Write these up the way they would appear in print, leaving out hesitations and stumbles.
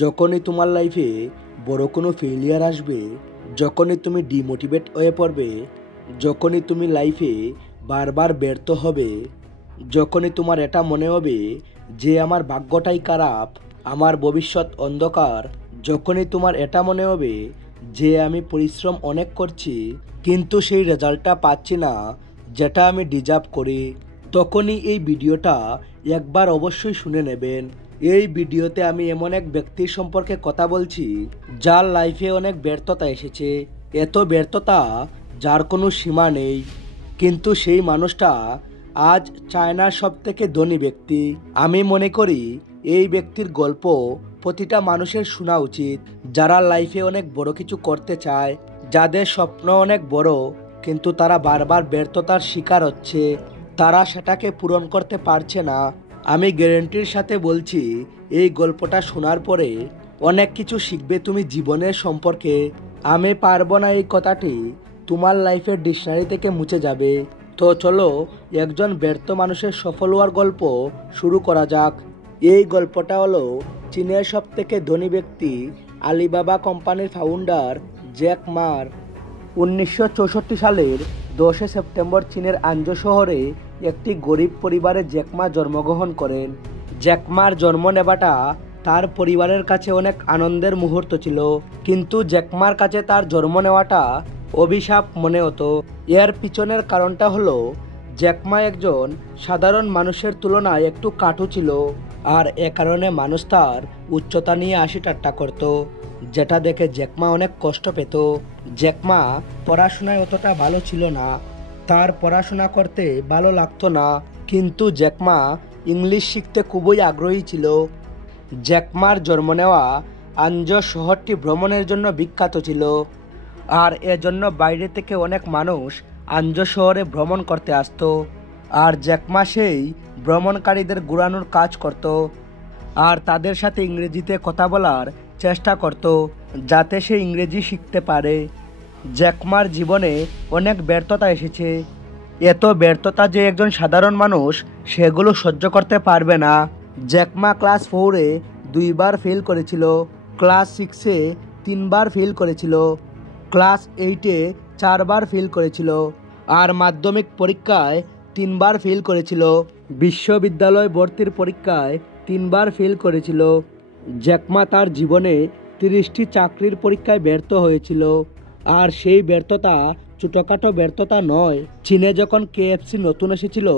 যখনই তোমার লাইফে বড় কোনো ফেলিয়ার আসবে, যখনই তুমি ডিমোটিভেট হয়ে পড়বে, যখনই তুমি লাইফে বারবার ব্যর্থ হবে, যখনই তোমার এটা মনে হবে যে আমার ভাগ্যটাই খারাপ, আমার ভবিষ্যৎ অন্ধকার, যখনই তোমার এটা মনে হবে যে আমি পরিশ্রম অনেক করছি কিন্তু সেই রেজাল্টটা পাচ্ছি না যেটা আমি ডিজার্ভ করি, তখনই এই ভিডিওটা একবার অবশ্যই শুনে নেবেন। এই ভিডিওতে আমি এমন এক ব্যক্তির সম্পর্কে কথা বলছি যার লাইফে অনেক ব্যর্থতা এসেছে, এত ব্যর্থতা যার কোনো সীমা নেই, কিন্তু সেই মানুষটা আজ চায়নার সবথেকে ধনী ব্যক্তি। আমি মনে করি এই ব্যক্তির গল্প প্রতিটা মানুষের শোনা উচিত, যারা লাইফে অনেক বড় কিছু করতে চায়, যাদের স্বপ্ন অনেক বড় কিন্তু তারা বারবার ব্যর্থতার শিকার হচ্ছে, তারা সেটাকে পূরণ করতে পারছে না। আমি গ্যারান্টির সাথে বলছি এই গল্পটা শোনার পরে অনেক কিছু শিখবে তুমি জীবনের সম্পর্কে। আমি পারবো না এই কথাটি তোমার লাইফের ডিকশনারি থেকে মুছে যাবে। তো চলো একজন ব্যর্থ মানুষের সফল হওয়ার গল্প শুরু করা যাক। এই গল্পটা হলো চীনের সবথেকে ধনী ব্যক্তি আলিবাবা কোম্পানির ফাউন্ডার জ্যাক মার। 1964 সালের 10 সেপ্টেম্বর চীনের আনজো শহরে একটি গরিব পরিবারে জ্যাক মা জন্মগ্রহণ করেন। জ্যাক মার জন্ম নেওয়াটা তার পরিবারের কাছে অনেক আনন্দের মুহূর্ত ছিল, কিন্তু জ্যাক মার কাছে তার জন্ম নেওয়াটা অভিশাপ মনে হতো। এর পিছনের কারণটা হলো জ্যাক মা একজন সাধারণ মানুষের তুলনায় একটু কাঠু ছিল, আর এ কারণে মানুষ তার উচ্চতা নিয়ে হাসি ঠাট্টা করত, যেটা দেখে জ্যাক মা অনেক কষ্ট পেত। জ্যাক মা পড়াশোনায় অতটা ভালো ছিল না, তার পড়াশোনা করতে ভালো লাগতো না, কিন্তু জ্যাক মা ইংলিশ শিখতে খুবই আগ্রহী ছিল। জ্যাক মার জন্ম নেওয়া আনজো শহরটি ভ্রমণের জন্য বিখ্যাত ছিল, আর এজন্য বাইরে থেকে অনেক মানুষ আনজো শহরে ভ্রমণ করতে আসতো, আর জ্যাক মা সেই ভ্রমণকারীদের ঘুরানোর কাজ করত আর তাদের সাথে ইংরেজিতে কথা বলার চেষ্টা করত যাতে সে ইংরেজি শিখতে পারে। জ্যাক মার জীবনে অনেক ব্যর্থতা এসেছে, এত ব্যর্থতা যে একজন সাধারণ মানুষ সেগুলো সহ্য করতে পারবে না। জ্যাক মা ক্লাস 4-এ 2বার ফেল করেছিল, ক্লাস 6-এ 3বার ফেল করেছিল, ক্লাস 8-এ 4বার ফেল করেছিল, আর মাধ্যমিক পরীক্ষায় 3বার ফেল করেছিল, বিশ্ববিদ্যালয় ভর্তির পরীক্ষায় 3বার ফেল করেছিল। জ্যাক মা তার জীবনে 30টি চাকরির পরীক্ষায় ব্যর্থ হয়েছিল, আর সেই ব্যর্থতা ছোটোখাটো ব্যর্থতা নয়। চীনে যখন KFC নতুন এসেছিল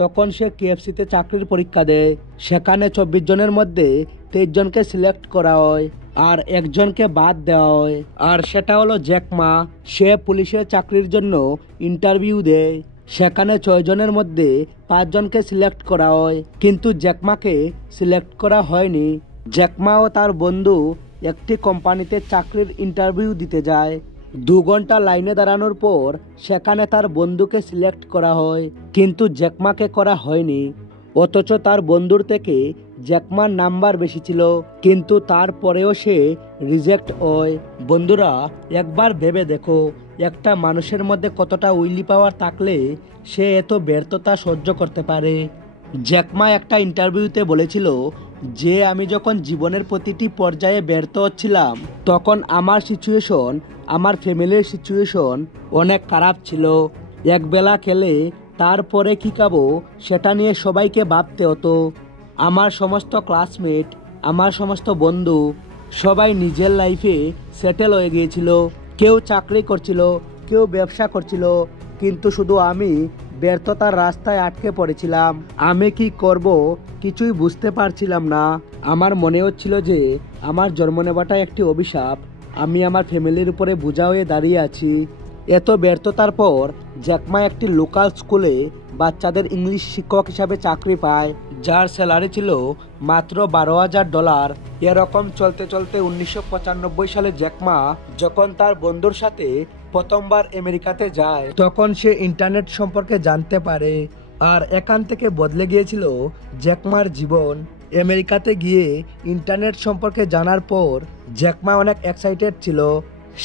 তখন সে KFCতে চাকরির পরীক্ষা দেয়, সেখানে 24 জনের মধ্যে 23 জনকে সিলেক্ট করা হয় আর একজনকে বাদ দেওয়া হয়, আর সেটা হলো জ্যাক মা। সে পুলিশের চাকরির জন্য ইন্টারভিউ দেয়, সেখানে 6 জনের মধ্যে 5 জনকে সিলেক্ট করা হয়, কিন্তু জ্যাক মাকে সিলেক্ট করা হয়নি। জ্যাক মা ও তার বন্ধু একটি কোম্পানিতে চাকরির ইন্টারভিউ দিতে যায়। 2 ঘন্টা লাইনে দাঁড়ানোর পর সেখানে তার বন্ধুকে সিলেক্ট করা হয়, কিন্তু জ্যাক মাকে করা হয়নি। অথচ তার বন্ধুর থেকে জ্যাক মার নাম্বার বেশি ছিল, কিন্তু তারপরেও সে রিজেক্ট হয়। বন্ধুরা, একবার ভেবে দেখো একটা মানুষের মধ্যে কতটা উইলি পাওয়ার থাকলে সে এত ব্যর্থতা সহ্য করতে পারে। জ্যাক মা একটা ইন্টারভিউতে বলেছিল যে আমি যখন জীবনের প্রতিটি পর্যায়ে ব্যর্থ হচ্ছিলাম তখন আমার সিচুয়েশন, আমার ফ্যামিলির সিচুয়েশন অনেক খারাপ ছিল। একবেলা খেলে তারপরে কী খাবো সেটা নিয়ে সবাইকে ভাবতে হতো। আমার সমস্ত ক্লাসমেট, আমার সমস্ত বন্ধু সবাই নিজের লাইফে সেটেল হয়ে গিয়েছিল, কেউ চাকরি করছিল, কেউ ব্যবসা করছিল, কিন্তু শুধু আমি ব্যর্থতার রাস্তায় আটকে পড়েছিলাম। আমি কি করব কিছুই বুঝতে পারছিলাম না। আমার মনে হচ্ছিল যে আমার জন্ম নেওয়াটা একটি অভিশাপ, আমি আমার ফ্যামিলির উপরে বোঝা হয়ে দাঁড়িয়ে আছি। এত ব্যর্থতার পর জ্যাক মা একটি লোকাল স্কুলে বাচ্চাদের ইংলিশ শিক্ষক হিসাবে চাকরি পায়, যার স্যালারি ছিল মাত্র $12,000। এরকম চলতে চলতে 1995 সালে জ্যাক মা যখন তার বন্ধুর সাথে প্রথমবার আমেরিকাতে যায় তখন সে ইন্টারনেট সম্পর্কে জানতে পারে, আর এখান থেকে বদলে গিয়েছিল জ্যাক মার জীবন। আমেরিকাতে গিয়ে ইন্টারনেট সম্পর্কে জানার পর জ্যাক মা অনেক এক্সাইটেড ছিল।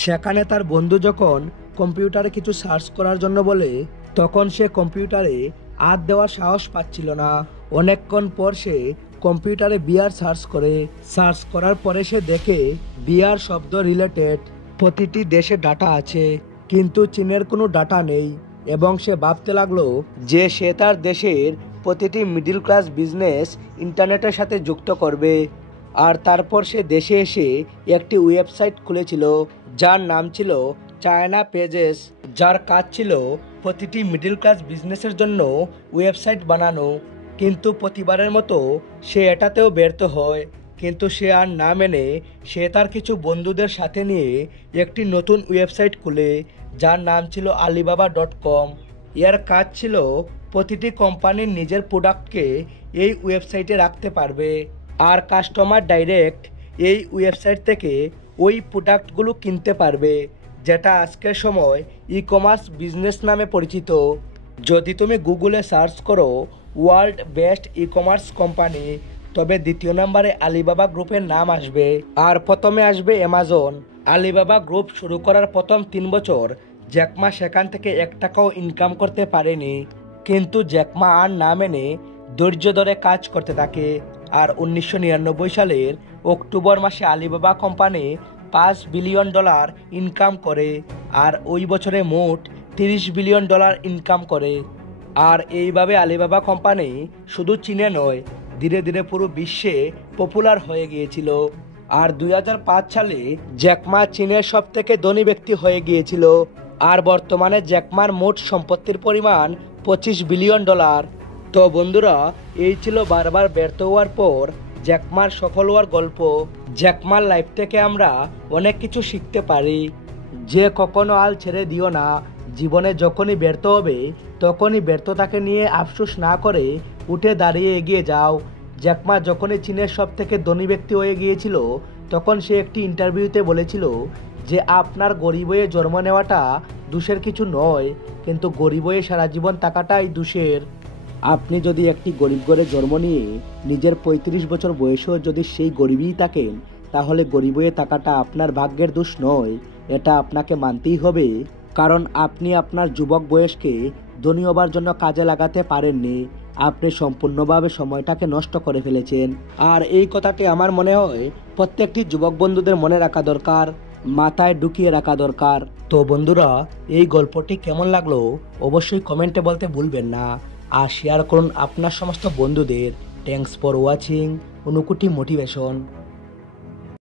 সেখানে তার বন্ধু যখন কম্পিউটারে কিছু সার্চ করার জন্য বলে তখন সে কম্পিউটারে হাত দেওয়ার সাহস পাচ্ছিল না। অনেকক্ষণ পর সে কম্পিউটারে বিয়ার সার্চ করে, সার্চ করার পরে সে দেখে বিয়ার শব্দ রিলেটেড প্রতিটি দেশে ডাটা আছে, কিন্তু চীনের কোনো ডাটা নেই। এবং সে ভাবতে লাগলো যে সে তার দেশের প্রতিটি মিডল ক্লাস বিজনেস ইন্টারনেটের সাথে যুক্ত করবে। আর তারপর সে দেশে এসে একটি ওয়েবসাইট খুলেছিল যার নাম ছিল চায়না পেজেস, যার কাজ ছিল প্রতিটি মিডল ক্লাস বিজনেসের জন্য ওয়েবসাইট বানানো। কিন্তু প্রতিবারের মতো সে এটাতেও ব্যর্থ হয়। কিন্তু সে আর না মেনে সে তার কিছু বন্ধুদের সাথে নিয়ে একটি নতুন ওয়েবসাইট খুলে যার নাম ছিল alibaba.com। এর কাজ ছিল প্রতিটি কোম্পানির নিজের প্রোডাক্টকে এই ওয়েবসাইটে রাখতে পারবে, আর কাস্টমার ডাইরেক্ট এই ওয়েবসাইট থেকে ওই প্রোডাক্টগুলো কিনতে পারবে, যেটা আজকের সময় ই কমার্স বিজনেস নামে পরিচিত। যদি তুমি গুগলে সার্চ করো world best e commerce company, তবে দ্বিতীয় নম্বরে আলিবাবা গ্রুপের নাম আসবে, আর প্রথমে আসবে অ্যামাজন। আলিবাবা গ্রুপ শুরু করার প্রথম 3 বছর জ্যাকমা সেখান থেকে 1 টাকাও ইনকাম করতে পারেনি। কিন্তু জ্যাকমা আর না মেনে ধৈর্য ধরে কাজ করতে থাকে। আর 1999 সালের অক্টোবর মাসে আলিবাবা কোম্পানি $5 বিলিয়ন ইনকাম করে, আর ওই বছরে মোট $30 বিলিয়ন ইনকাম করে। আর এইভাবে আলিবাবা কোম্পানি শুধু চীনে নয়, ধীরে ধীরে পুরো বিশ্বে পপুলার হয়ে গিয়েছিল। আর 2005 সালে জ্যাকমা চীনের সব থেকে ধনী ব্যক্তি হয়ে গিয়েছিল। আর বর্তমানে জ্যাকমার মোট সম্পত্তির পরিমাণ $25 বিলিয়ন। তো বন্ধুরা, এই ছিল বারবার ব্যর্থ হওয়ার পর জ্যাকমার সফল হওয়ার গল্প। জ্যাকমার লাইফ থেকে আমরা অনেক কিছু শিখতে পারি, যে কখনো হাল ছেড়ে দিও না। জীবনে যখনই ব্যর্থ হবে তখনই ব্যর্থতাকে নিয়ে আফসোস না করে উঠে দাঁড়িয়ে এগিয়ে যাও। জ্যাকমা যখনই চীনের সব থেকে ধনী ব্যক্তি হয়ে গিয়েছিল, তখন সে একটি ইন্টারভিউতে বলেছিল যে আপনার গরিব হয়ে জন্ম নেওয়াটা দোষের কিছু নয়, কিন্তু গরিব হয়ে সারা জীবন থাকাটাই দোষের। আপনি যদি একটি গরিব ঘরে জন্ম নিয়ে নিজের 35 বছর বয়সেও যদি সেই গরিবই থাকেন, তাহলে গরিব হয়ে থাকাটা আপনার ভাগ্যের দোষ নয়, এটা আপনাকে মানতেই হবে। কারণ আপনি আপনার যুবক বয়সকে ধনী হবার জন্য কাজে লাগাতে পারেননি, আপনি সম্পূর্ণভাবে সময়টাকে নষ্ট করে ফেলেছেন। আর এই কথাটি আমার মনে হয় প্রত্যেকটি যুবক বন্ধুদের মনে রাখা দরকার, মাথায় ঢুকিয়ে রাখা দরকার। তো বন্ধুরা, এই গল্পটি কেমন লাগলো অবশ্যই কমেন্টে বলতে ভুলবেন না, আর শেয়ার করুন আপনার সমস্ত বন্ধুদের। থ্যাঙ্কস ফর ওয়াচিং অনুকুটি মোটিভেশন।